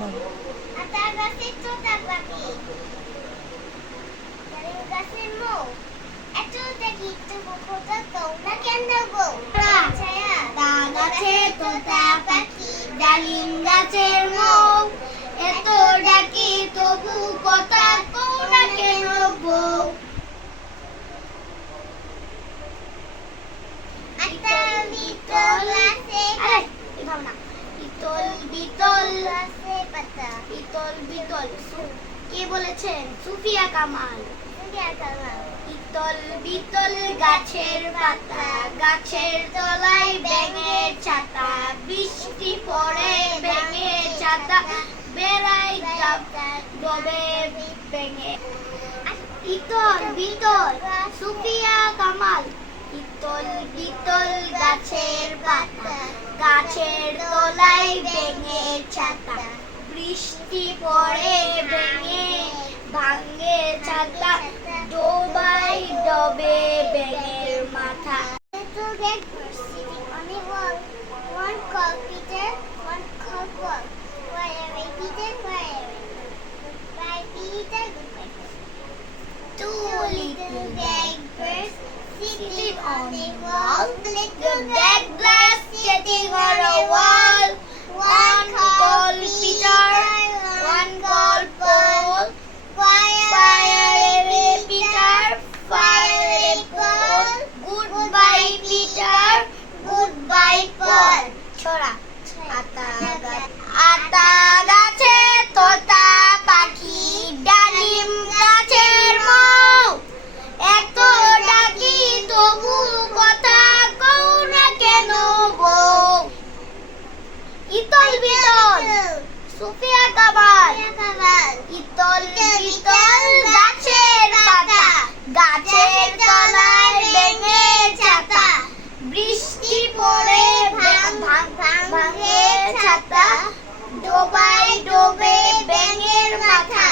বলো। আতা গাছের তোতা পাখি ডালিম গাছের মৌ এত দেখি তবু কোথা কও না কেন গো ছায়া তা গাছের তোতা পাখি ডালিম গাছের মৌ এত ডাকি তবু কথা কও না কেন গো আতা বিতল আছে বিতল বিতল আছে পাতা বিতল বিতল কে বলেছেন? সুফিয়া কামাল। বিতল বিতল গাছের পাতা গাছের তলায় ব্যাঙের ছাতা বৃষ্টি পড়ে ব্যাঙের ছাতা বেড়াই ডবে ব্যাঙে ইতল বিতল সুফিয়া কামাল। ইতল বিতল গাছের পাতা গাছের তলায় ব্যাঙের ছাতা বৃষ্টি পড়ে ব্যাঙে ভাঙে ছাতা ডোবাই ডবে ব্যাঙের মাথা One called Peter, one called Paul. Wherever Peter, wherever. By Peter, two little black birds sitting on a wall. The little black birds sitting on a wall. One called Peter, one called Paul. Fire away Peter, fire away Paul. Goodbye Peter, goodbye Paul. Chora. আতা গাছে তোতা পাখি ডালিম গাছের মৌ এত ডাকি তবু কথা কও না কেন গো ইতল বিতল সুফিয়া কামাল। ইতল বিতল গাছের পাতা গাছের তলায় ব্যাঙের ছাতা বৃষ্টি পড়ে ভাঙে ছাতা ডোবাই ডোবে ব্যাঙের মাথা